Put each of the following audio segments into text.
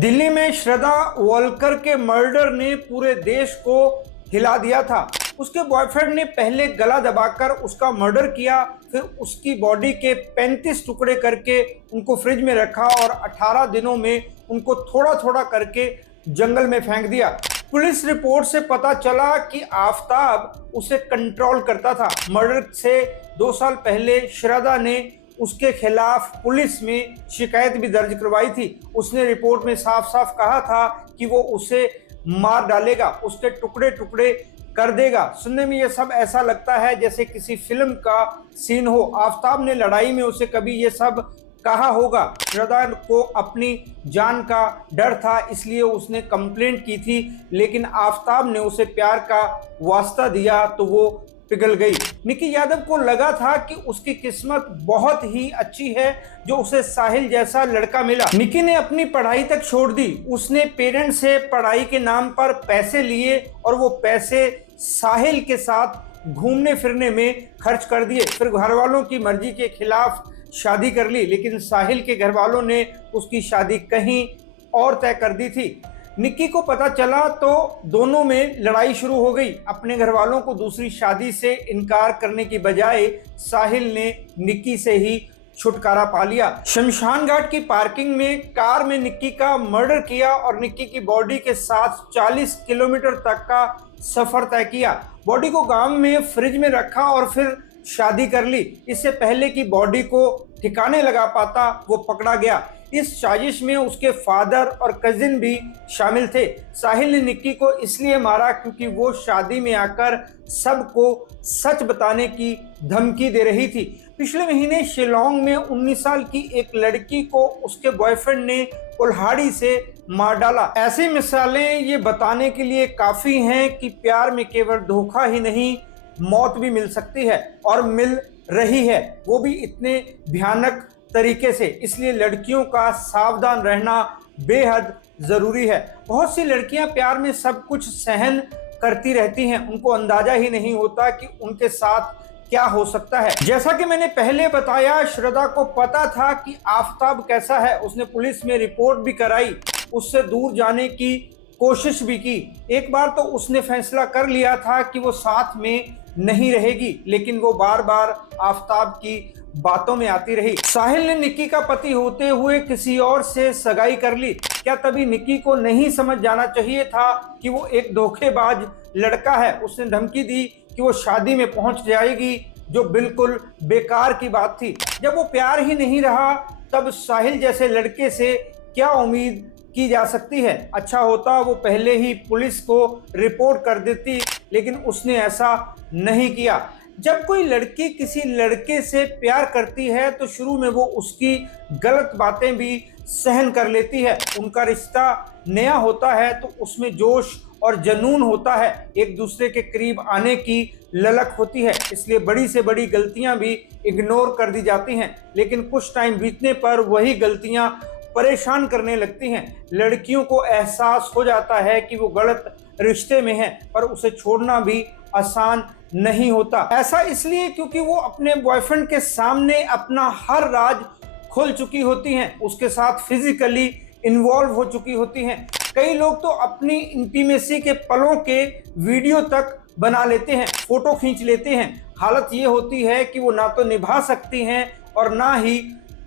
दिल्ली में श्रद्धा वोलकर के मर्डर ने पूरे देश को हिला दिया था। उसके बॉयफ्रेंड ने पहले गला दबाकर उसका मर्डर किया, फिर उसकी बॉडी के 35 टुकड़े करके उनको फ्रिज में रखा और 18 दिनों में उनको थोड़ा थोड़ा करके जंगल में फेंक दिया। पुलिस रिपोर्ट से पता चला कि आफताब उसे कंट्रोल करता था। मर्डर से 2 साल पहले श्रद्धा ने उसके खिलाफ पुलिस में शिकायत भी दर्ज करवाई थी। उसने रिपोर्ट में साफ साफ कहा था कि वो उसे मार डालेगा, उसके टुकड़े टुकड़े कर देगा। सुनने में ये सब ऐसा लगता है जैसे किसी फिल्म का सीन हो। आफताब ने लड़ाई में उसे कभी ये सब कहा होगा। श्रद्धा को अपनी जान का डर था, इसलिए उसने कंप्लेंट की थी, लेकिन आफताब ने उसे प्यार का वास्ता दिया तो वो पिघल गई। निकी यादव को लगा था कि उसकी किस्मत बहुत ही अच्छी है जो उसे साहिल जैसा लड़का मिला। निकी ने अपनी पढ़ाई तक छोड़ दी। उसने पेरेंट्स से पढ़ाई के नाम पर पैसे लिए और वो पैसे साहिल के साथ घूमने फिरने में खर्च कर दिए। फिर घर वालों की मर्जी के खिलाफ शादी कर ली, लेकिन साहिल के घर वालों ने उसकी शादी कहीं और तय कर दी थी। निक्की को पता चला तो दोनों में लड़ाई शुरू हो गई। अपने घर वालों को दूसरी शादी से इनकार करने की बजाय साहिल ने निक्की से ही छुटकारा पा लिया। शमशान घाट की पार्किंग में कार में निक्की का मर्डर किया और निक्की की बॉडी के साथ 40 किलोमीटर तक का सफर तय किया। बॉडी को गांव में फ्रिज में रखा और फिर शादी कर ली। इससे पहले कि बॉडी को ठिकाने लगा पाता वो पकड़ा गया। इस साजिश में उसके फादर और कजिन भी शामिल थे। साहिल ने निक्की को इसलिए मारा क्योंकि वो शादी में आकर सबको सच बताने की धमकी दे रही थी। पिछले महीने शिलोंग में 19 साल की एक लड़की को उसके बॉयफ्रेंड ने कुल्हाड़ी से मार डाला। ऐसी मिसालें ये बताने के लिए काफी हैं कि प्यार में केवल धोखा ही नहीं, मौत भी मिल सकती है और मिल रही है, वो भी इतने भयानक तरीके से। इसलिए लड़कियों का सावधान रहना बेहद जरूरी है। बहुत सी लड़कियां प्यार में सब कुछ सहन करती रहती हैं, उनको अंदाजा ही नहीं होता कि उनके साथ क्या हो सकता है। जैसा कि मैंने पहले बताया, श्रद्धा को पता था कि आफताब कैसा है। उसने पुलिस में रिपोर्ट भी कराई, उससे दूर जाने की कोशिश भी की। एक बार तो उसने फैसला कर लिया था कि वो साथ में नहीं रहेगी, लेकिन वो बार बार आफताब की बातों में आती रही। साहिल ने निक्की का पति होते हुए किसी और से सगाई कर ली। क्या तभी निक्की को नहीं समझ जाना चाहिए था कि वो एक धोखेबाज लड़का है। उसने धमकी दी कि वो शादी में पहुंच जाएगी, जो बिल्कुल बेकार की बात थी। जब वो प्यार ही नहीं रहा तब साहिल जैसे लड़के से क्या उम्मीद की जा सकती है। अच्छा होता वो पहले ही पुलिस को रिपोर्ट कर देती, लेकिन उसने ऐसा नहीं किया। जब कोई लड़की किसी लड़के से प्यार करती है तो शुरू में वो उसकी गलत बातें भी सहन कर लेती है। उनका रिश्ता नया होता है तो उसमें जोश और जुनून होता है, एक दूसरे के करीब आने की ललक होती है, इसलिए बड़ी से बड़ी गलतियां भी इग्नोर कर दी जाती हैं। लेकिन कुछ टाइम बीतने पर वही गलतियां परेशान करने लगती हैं। लड़कियों को एहसास हो जाता है कि वो गलत रिश्ते में है, पर उसे छोड़ना भी आसान नहीं होता। ऐसा इसलिए क्योंकि वो अपने बॉयफ्रेंड के सामने अपना हर राज खोल चुकी होती हैं, उसके साथ फिजिकली इन्वॉल्व हो चुकी होती हैं। कई लोग तो अपनी इंटीमेसी के पलों के वीडियो तक बना लेते हैं, फोटो खींच लेते हैं। हालत ये होती है कि वो ना तो निभा सकती हैं और ना ही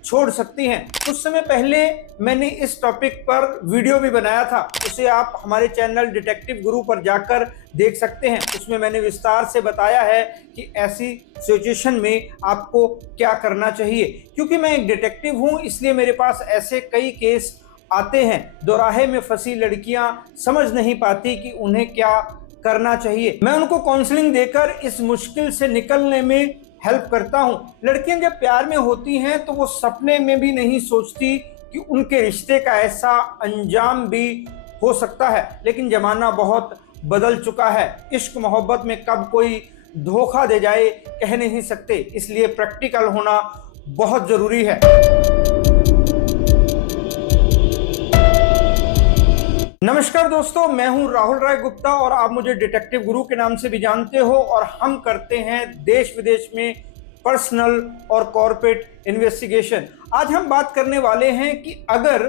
छोड़ सकती हैं। कुछ समय पहले मैंने इस टॉपिक पर वीडियो भी बनाया था, उसे आप हमारे चैनल डिटेक्टिव गुरु पर जाकर देख सकते हैं। उसमें मैंने विस्तार से बताया है कि ऐसी सिचुएशन में आपको क्या करना चाहिए। क्योंकि मैं एक डिटेक्टिव हूं, इसलिए मेरे पास ऐसे कई केस आते हैं। दोराहे में फंसी लड़कियां समझ नहीं पाती कि उन्हें क्या करना चाहिए। मैं उनको काउंसलिंग देकर इस मुश्किल से निकलने में हेल्प करता हूं। लड़कियां जब प्यार में होती हैं तो वो सपने में भी नहीं सोचती कि उनके रिश्ते का ऐसा अंजाम भी हो सकता है। लेकिन जमाना बहुत बदल चुका है, इश्क मोहब्बत में कब कोई धोखा दे जाए कह नहीं सकते, इसलिए प्रैक्टिकल होना बहुत जरूरी है। नमस्कार दोस्तों, मैं हूं राहुल राय गुप्ता और आप मुझे डिटेक्टिव गुरु के नाम से भी जानते हो। और हम करते हैं देश विदेश में पर्सनल और कॉर्पोरेट इन्वेस्टिगेशन। आज हम बात करने वाले हैं कि अगर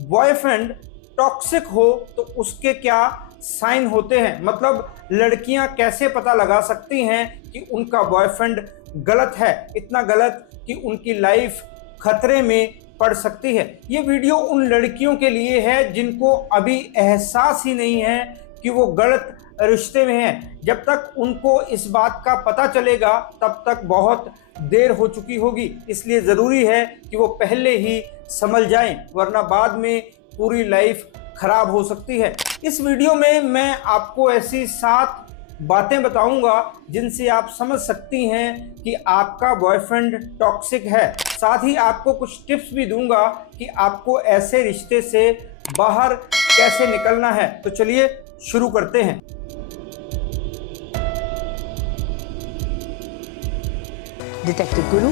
बॉयफ्रेंड टॉक्सिक हो तो उसके क्या साइन होते हैं, मतलब लड़कियां कैसे पता लगा सकती हैं कि उनका बॉयफ्रेंड गलत है, इतना गलत कि उनकी लाइफ खतरे में पड़ सकती है। ये वीडियो उन लड़कियों के लिए है जिनको अभी एहसास ही नहीं है कि वो गलत रिश्ते में हैं। जब तक उनको इस बात का पता चलेगा तब तक बहुत देर हो चुकी होगी, इसलिए ज़रूरी है कि वो पहले ही समझ जाएं, वरना बाद में पूरी लाइफ खराब हो सकती है। इस वीडियो में मैं आपको ऐसी 7 बातें बताऊंगा जिनसे आप समझ सकती हैं कि आपका बॉयफ्रेंड टॉक्सिक है। साथ ही आपको कुछ टिप्स भी दूंगा कि आपको ऐसे रिश्ते से बाहर कैसे निकलना है। तो चलिए शुरू करते हैं। Detective Guru